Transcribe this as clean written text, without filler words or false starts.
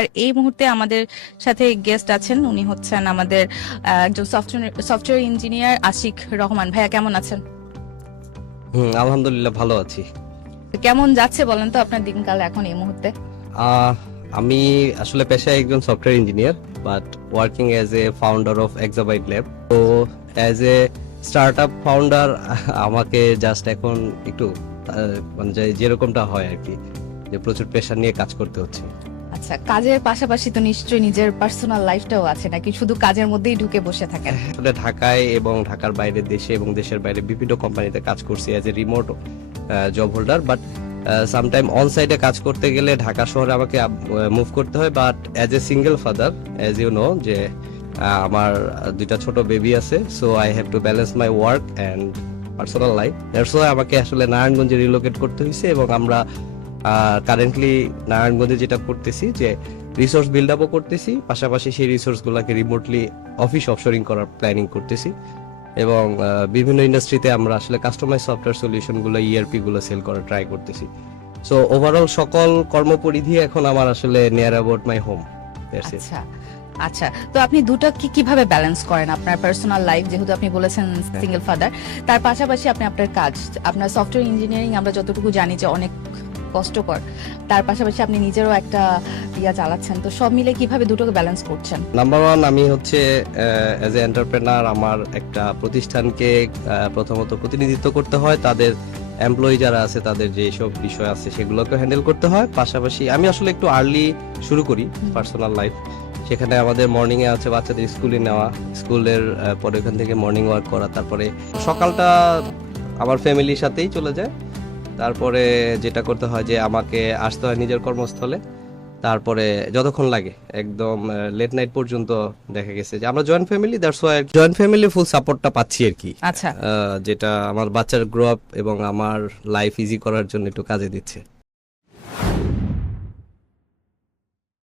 আর এই মুহূর্তে আমাদের সাথে গেস্ট আছেন, উনি হচ্ছেন আমাদের একজন সফটওয়্যার ইঞ্জিনিয়ার আশিক রহমান। ভাইয়া কেমন আছেন? আলহামদুলিল্লাহ ভালো আছি। কেমন যাচ্ছে বলেন তো আপনার দিনকাল এখন এই মুহূর্তে? আহ, আমি আসলে পেশায় একজন software engineer, but working as a founder of exabyte lab. তো অ্যাজ এ স্টার্টআপ ফাউন্ডার আমাকে জাস্ট এখন একটু মানে যেরকমটা হয় আর কি, যে প্রচুর প্রেশার নিয়ে কাজ করতে হচ্ছে। আচ্ছা, কাজের পাশাপাশি তো নিশ্চয়ই নিজের পার্সোনাল লাইফটাও আছে, নাকি শুধু কাজের মধ্যেই ঢুকে বসে থাকেন? আসলে ঢাকায় এবং ঢাকার বাইরে, দেশে এবং দেশের বাইরে বিভিন্ন কোম্পানিতে কাজ করছি as a remote job holder. But sometime on সাইটে কাজ করতে গেলে ঢাকা শহরে আমাকে মুভ করতে হয়। But as a single father, as you know, যে আমার দুইটা ছোট বেবি আছে, so I have to balance my work and personal life. That's why আমাকে আসলে নারায়ণগঞ্জে রিলোকেট করতে হয়েছে, এবং আমরা কারেন্টলি নারায়ণগঞ্জে যেটা করতেছি যে রিসোর্স বিল্ড আপও করতেছি, পাশাপাশি সেই রিসোর্সগুলোকে রিমোটলি অফিস অফশোরিং করার প্ল্যানিং করতেছি। এবং বিভিন্ন ইন্ডাস্ট্রিতে আমরা আসলে কাস্টমাইজ সফটওয়্যার সলিউশনগুলো, ইআরপি গুলো সেল করার ট্রাই করতেছি। সো ওভারঅল সকল কর্মপরিধি এখন আমার আসলে নিয়ার অ্যাবাউট মাই হোম। আচ্ছা আচ্ছা, তো আপনি দুটো কিভাবে ব্যালেন্স করেন? আপনার পার্সোনাল লাইফ, যেহেতু আপনি বলেছেন সিঙ্গেল ফাদার, তার পাশাপাশি আপনি আপনার কাজ, আপনার সফটওয়্যার ইঞ্জিনিয়ারিং আমরা যতটুকু জানি যে অনেক কষ্টকর, তার পাশাপাশি আপনি নিজেরও একটা চালাচ্ছেন, তো সব মিলে কিভাবে দুটোকে ব্যালেন্স করছেন? নাম্বার ওয়ান, আমি হচ্ছে অ্যাজ এ এন্টারপ্রেনার আমার একটা প্রতিষ্ঠানকে প্রথমত প্রতিনিধিত্ব করতে হয়, তাদের এমপ্লয়ি যারা আছে তাদের যে সব বিষয় আছে সেগুলোকে হ্যান্ডেল করতে হয়। পাশাপাশি আমি আসলে একটু আর্লি শুরু করি পার্সোনাল লাইফ। সেখানে আমাদের মর্নিং এ আছে বাচ্চাদের স্কুলে নেওয়া, স্কুলের পরে ওখান থেকে মর্নিং ওয়াক করা, তারপরে সকালটা আমার ফ্যামিলির সাথেই চলে যায়। তারপরে যেটা করতে হয় যে আমাকে আসতে হয় নিজের কর্মস্থলে, তারপরে যতক্ষণ লাগে একদম লেট নাইট পর্যন্ত দেখা গেছে যে আমরা joint family, that's why joint family full সাপোর্টটা পাচ্ছি আর কি। আচ্ছা, যেটা আমার বাচ্চার গ্রো আপ এবং আমার লাইফ ইজি করার জন্য একটু কাজে দিচ্ছে।